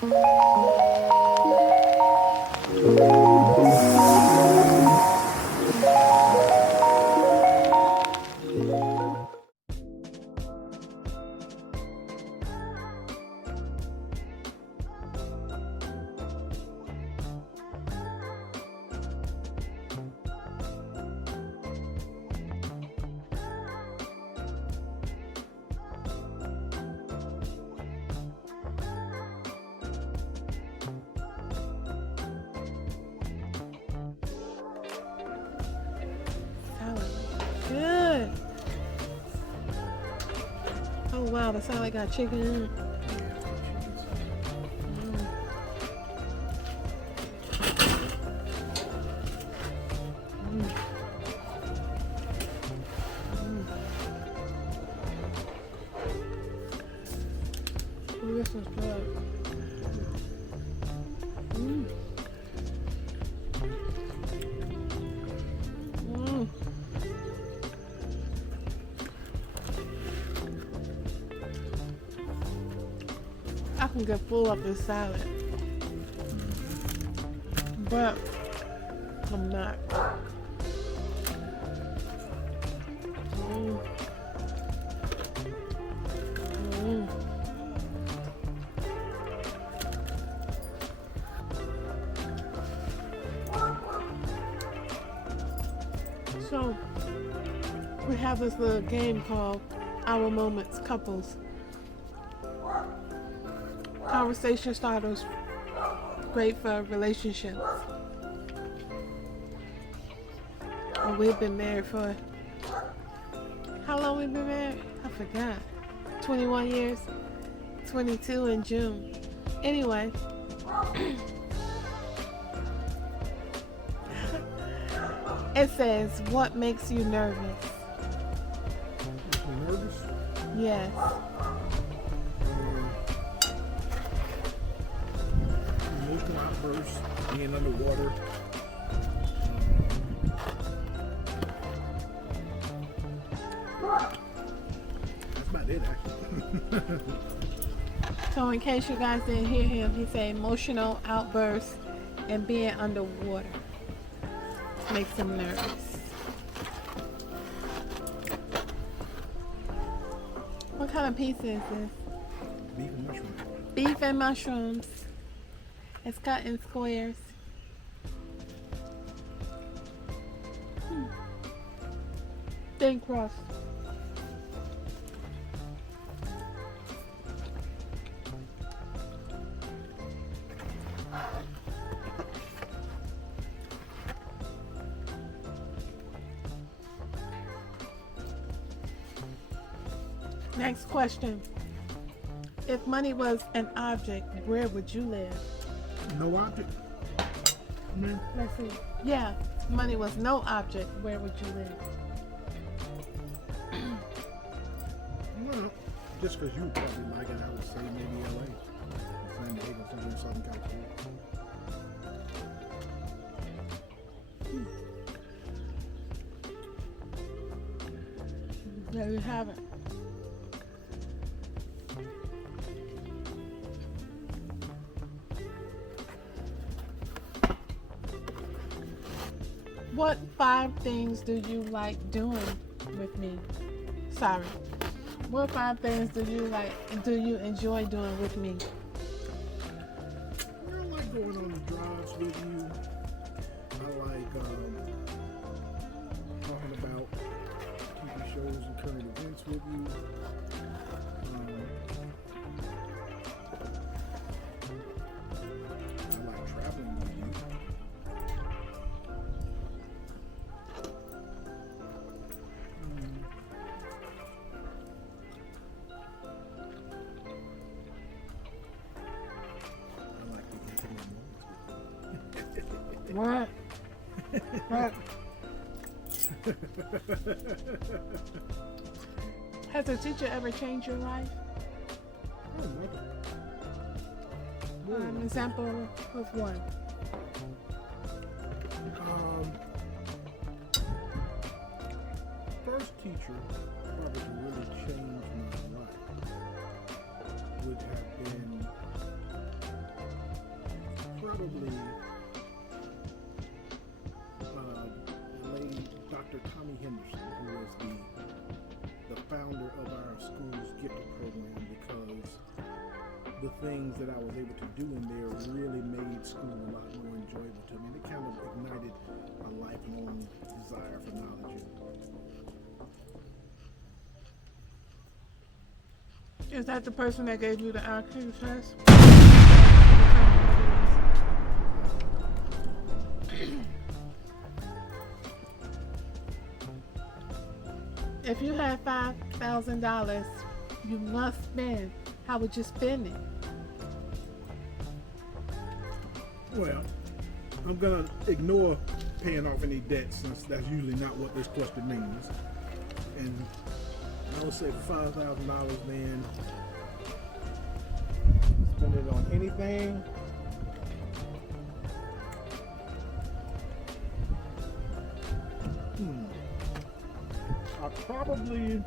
Good. Oh wow, the salad got chicken in it. Oh, this is good. Mm. Mm. I can get full of this salad, but I'm not. Mm. Mm. So we have this little game called Our Moments Couples. Conversation starters, great for relationships. Well, we've been married for how long? We've been married? I forgot. 21 years. 22 in June. Anyway, it says, "What makes you nervous?" Makes me nervous. Yes. Emotional outbursts, being underwater. That's about it, actually. So in case you guys didn't hear him, he said emotional outbursts and being underwater makes him nervous. What kind of pizza is this? Beef and mushroom. Beef and mushrooms. It's cut in squares. Thin crust. Next question. If money was an object, where would you live? No object. Let's see. Yeah, if money was no object, where would you live? Well, just because you probably like it, I would say maybe LA. San Diego, somewhere in Southern California. There you have it. What 5 things do you like doing with me? Sorry. What 5 things do you enjoy doing with me? I like going on the drives with you. I like talking about TV shows and current events with you. I like traveling with you. I like the intimate moments with you. What? What? Has a teacher ever changed your life? I love it. An example of one. First teacher probably to really change my life would have been probably the late Dr. Tommy Henderson, who was the founder of our school's gifted program, because the things that I was able to do in there really made school a lot more enjoyable to me. And it kind of ignited a lifelong desire for knowledge. Is that the person that gave you the IQ test? If you had $5,000 you must spend, how would you spend it? Well, I'm gonna ignore paying off any debt, since that's usually not what this question means. And I would say for $5,000, then spend it on anything. I probably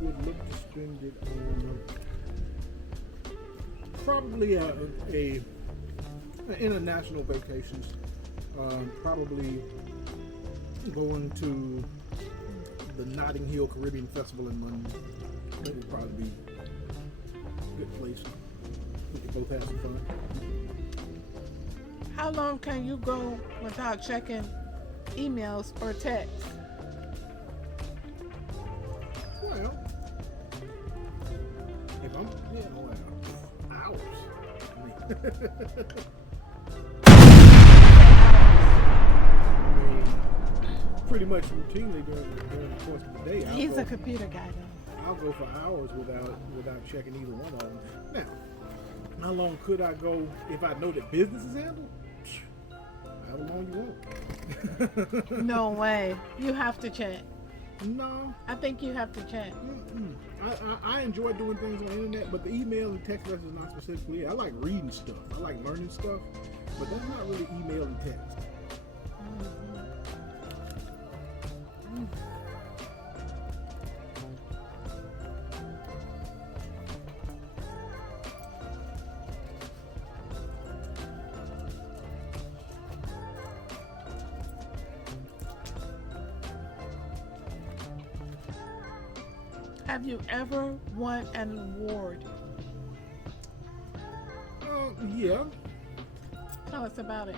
would look to spend it on probably a international vacations. Probably going to the Notting Hill Caribbean Festival in London. That would probably be a good place. We could both have some fun. How long can you go without checking emails or texts? Well, if I'm, hours. I mean, pretty much routinely during the course of the day. He's a computer guy, though. I'll go for hours without checking either one of them. Now, how long could I go if I know that business is handled? How long you want? No way. You have to check. No. I think you have to check. I enjoy doing things on the internet, but the email and text messages not specifically. I like reading stuff. I like learning stuff, but that's not really email and text. Have you ever won an award? Yeah. Tell us about it.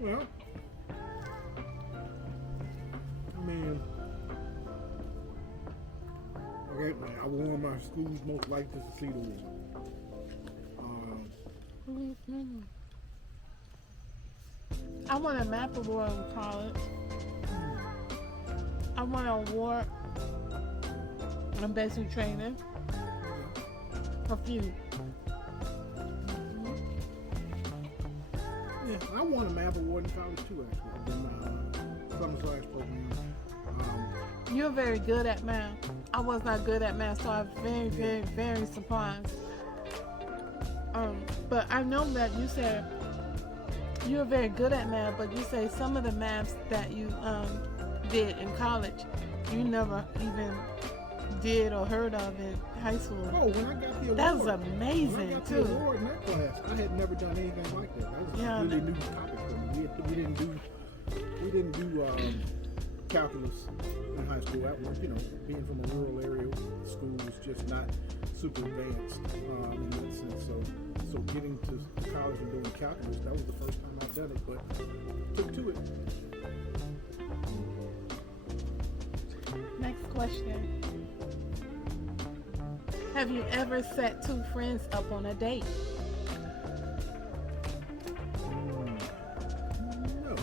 Well, I mean, okay, I won my school's most likely to succeed award. I won a MAP award in college. I won an award on basic training. A few. Yeah, I won a MAP award in college too, actually. In my summer slash program. You're very good at math. I was not good at math, so I was very, very, very surprised. But I know that you said you're very good at math, but you say some of the maths that you did in college, you never even did or heard of in high school. Oh, when I got the award, that was amazing when I got too. the award in that class, I had never done anything like that. That was a really new topic for me. We didn't do calculus in high school. That was, being from a rural area, school was just not super advanced in that sense. So getting to college and doing calculus, that was the first time I'd done it, but took to it. Next question. Have you ever set two friends up on a date? No.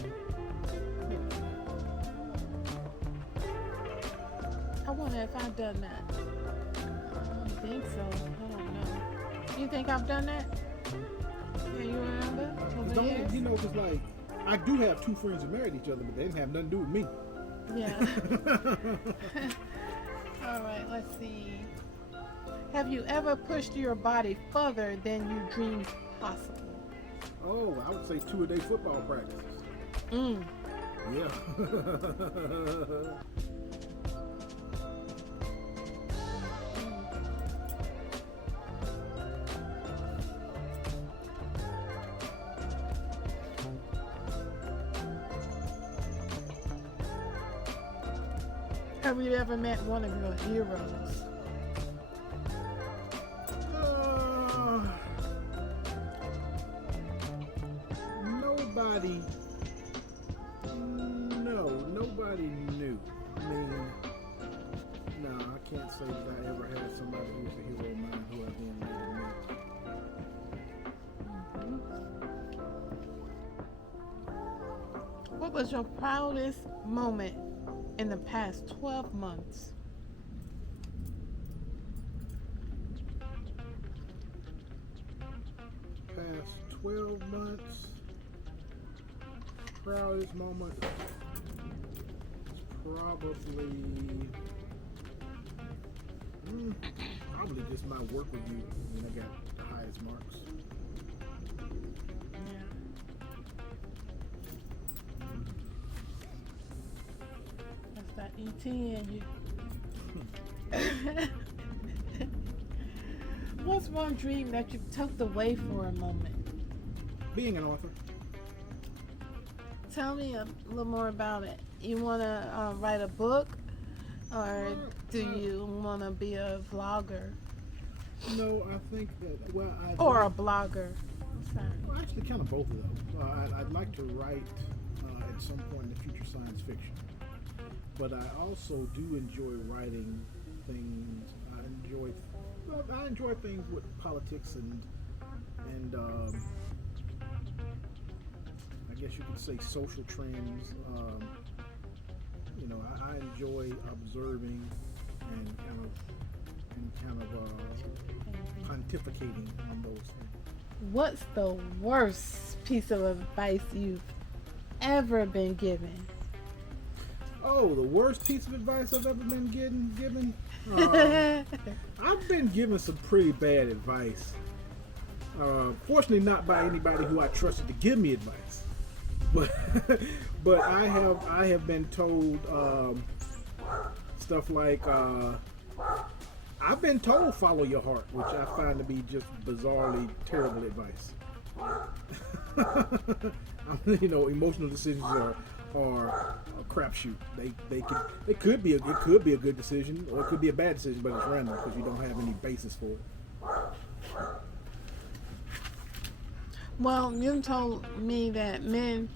I wonder if I've done that. I don't think so. I don't know. You think I've done that? Yeah, you remember? Because like, I do have two friends who married each other, but they didn't have nothing to do with me. Yeah. All right, let's see. Have you ever pushed your body further than you dreamed possible? Oh, I would say 2-a-day football practices. Yeah. Have you ever met one of your heroes? Nobody. No, nobody knew. I mean, no, I can't say that I ever had somebody who was a hero of mine who I then later met. What was your proudest moment in the past 12 months? Past 12 months, proudest moment is probably just my work review when I got the highest marks. Yeah. That's that ET in you. What's one dream that you tucked away for a moment? Being an author. Tell me a little more about it. You want to write a book, or do you want to be a vlogger No, I think that, or a blogger? Sorry. Well, actually, kind of both of those. I'd like to write at some point in the future science fiction, but I also do enjoy writing things. I enjoy things with politics and I guess you could say social trends. I enjoy observing and kind of pontificating on those things. What's the worst piece of advice you've ever been given? Oh, the worst piece of advice I've ever been given? I've been given some pretty bad advice. Fortunately, not by anybody who I trusted to give me advice, but I have been told stuff like I've been told follow your heart, which I find to be just bizarrely terrible advice. Emotional decisions are a crapshoot. It could be a good decision, or it could be a bad decision, but it's random because you don't have any basis for it. Well, you told me that men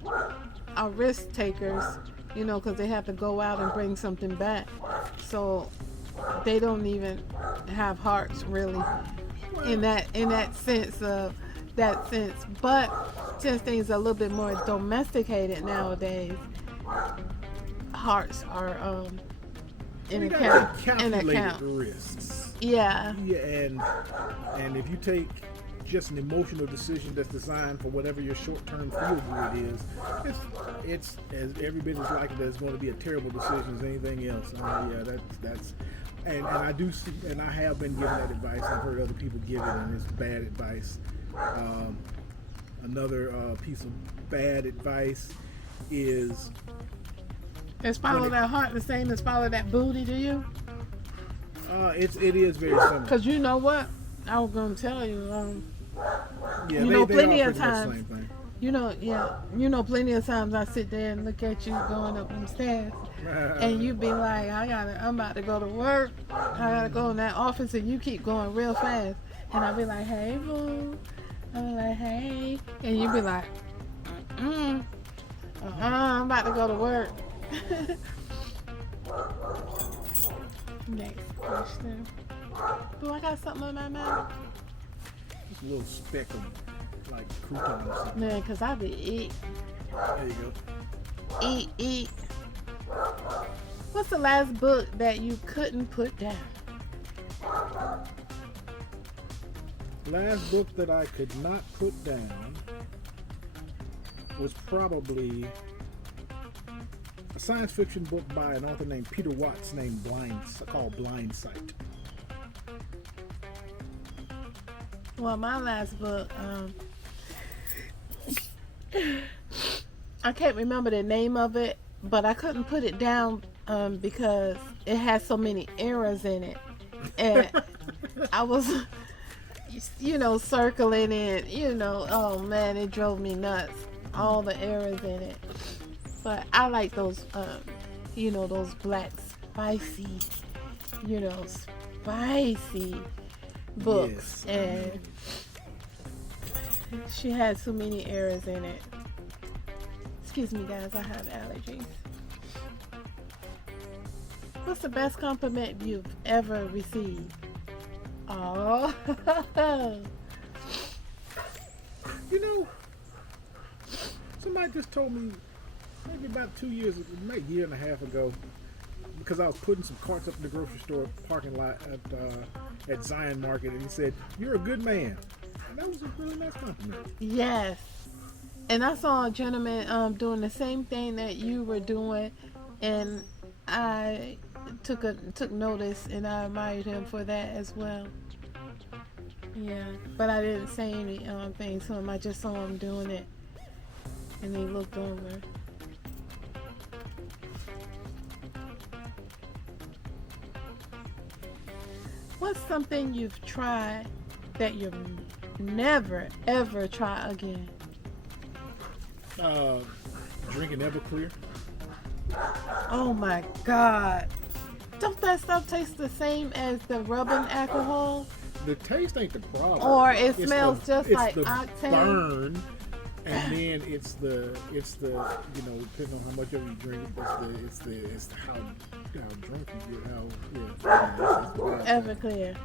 are risk takers, because they have to go out and bring something back. So they don't even have hearts, really, in that sense. But since things are a little bit more domesticated nowadays, hearts are in account. Calculated risks. Yeah. Yeah, and if you take just an emotional decision that's designed for whatever your short-term feel-good is, it's as every bit as likely that it's going to be a terrible decision as anything else. And I do see, and I have been given that advice. I've heard other people give it, and it's bad advice. Another piece of bad advice is follow that heart the same as follow that booty, do you? It is very similar. Because you know what? I was going to tell you. They plenty are of pretty much the times. same thing. Plenty of times I sit there and look at you going up them stairs, and you be like, I'm about to go to work. I gotta go in that office, and you keep going real fast, and I be like, hey boo, I'm like, hey, and you be like, I'm about to go to work. Next question. Do I got something on my mouth? Just a little speck of like crouton or something. Man, cause I be eat. There you go. Eat. What's the last book that you couldn't put down? Last book that I could not put down was probably a science fiction book by an author named Peter Watts called Blind Sight. Well, my last book, I can't remember the name of it, but I couldn't put it down because it had so many errors in it. And I was, circling it, oh man, it drove me nuts. All the errors in it. But I like those, those black spicy, spicy books. Yes. And she had so many errors in it. Excuse me, guys, I have allergies. What's the best compliment you've ever received? Oh. Somebody just told me maybe about 2 years, maybe a year and a half ago, because I was putting some carts up in the grocery store parking lot at Zion Market, and he said, "You're a good man." And that was a really nice compliment. Yes. And I saw a gentleman doing the same thing that you were doing, and I took notice, and I admired him for that as well. Yeah, but I didn't say anything to him. I just saw him doing it, and he looked over. What's something you've tried that you'll never ever try again? Drinking Everclear. Oh my God! Don't that stuff taste the same as the rubbing alcohol? The taste ain't the problem. Or it smells just like the octane. burn, and then it's the depending on how much of it you drink, it's how drunk you get, Everclear.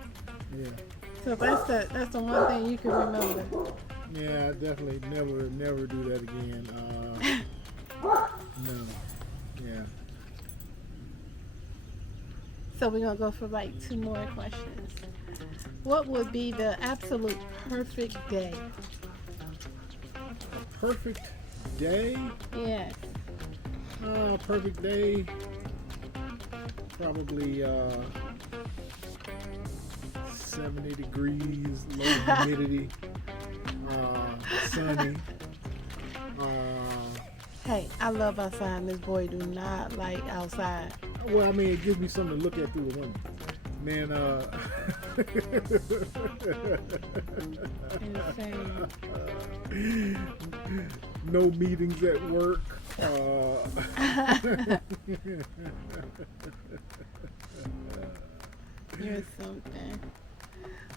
Yeah. So that's the one thing you can remember. Yeah, definitely never do that again. No. Yeah. So we're gonna go for like 2 more questions. What would be the absolute perfect day? Perfect day? Yes. Perfect day. Probably 70 degrees, low humidity, sunny. Hey, I love outside, and this boy do not like outside. Well, I mean, it gives me something to look at through the window. Man, Insane. No meetings at work. You're something.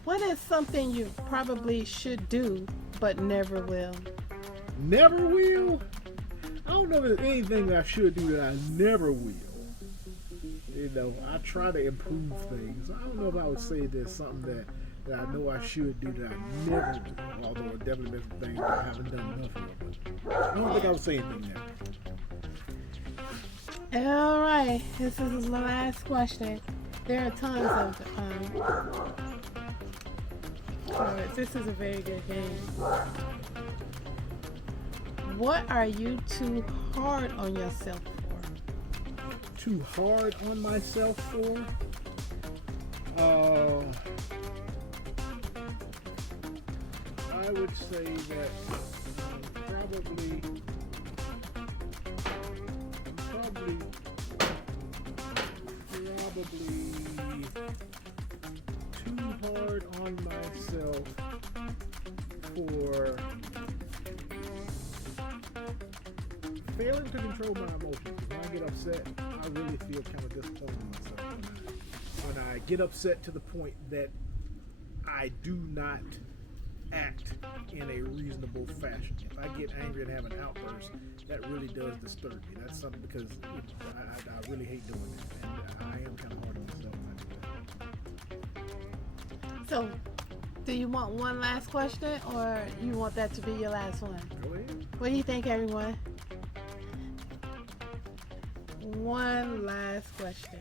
What is something you probably should do but never will? Never will? I don't know if there's anything that I should do that I never will. I try to improve things. I don't know if I would say there's something that I know I should do that I never do. Although it definitely been some things that I haven't done enough of. But I don't think I would say anything there. All right, this is my last question. There are tons of cards. This is a very good game. What are you too hard on yourself for? Too hard on myself for? I would say that probably too hard on myself for failing to control my emotions. When I get upset, I really feel kind of disappointed in myself. When I get upset to the point that I do not act in a reasonable fashion. If I get angry and have an outburst, that really does disturb me. That's something because I really hate doing that, and I am kind of hard on myself when I do that. So, do you want one last question, or you want that to be your last one? Go ahead. What do you think, everyone? One last question.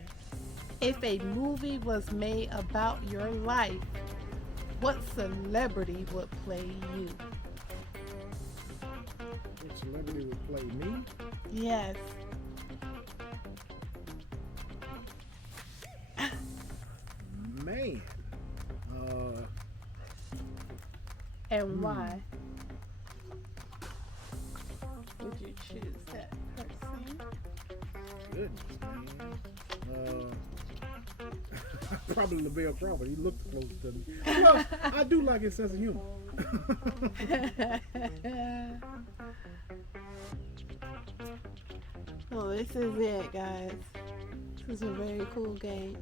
If a movie was made about your life, what celebrity would play you? What celebrity would play me? Yes. Man. And why would you choose that person? Goodness, man. Probably LaBelle Crawford. He looked close to me. Well, I do like his sense of humor. Oh, this is it, guys. So It's a very cool game.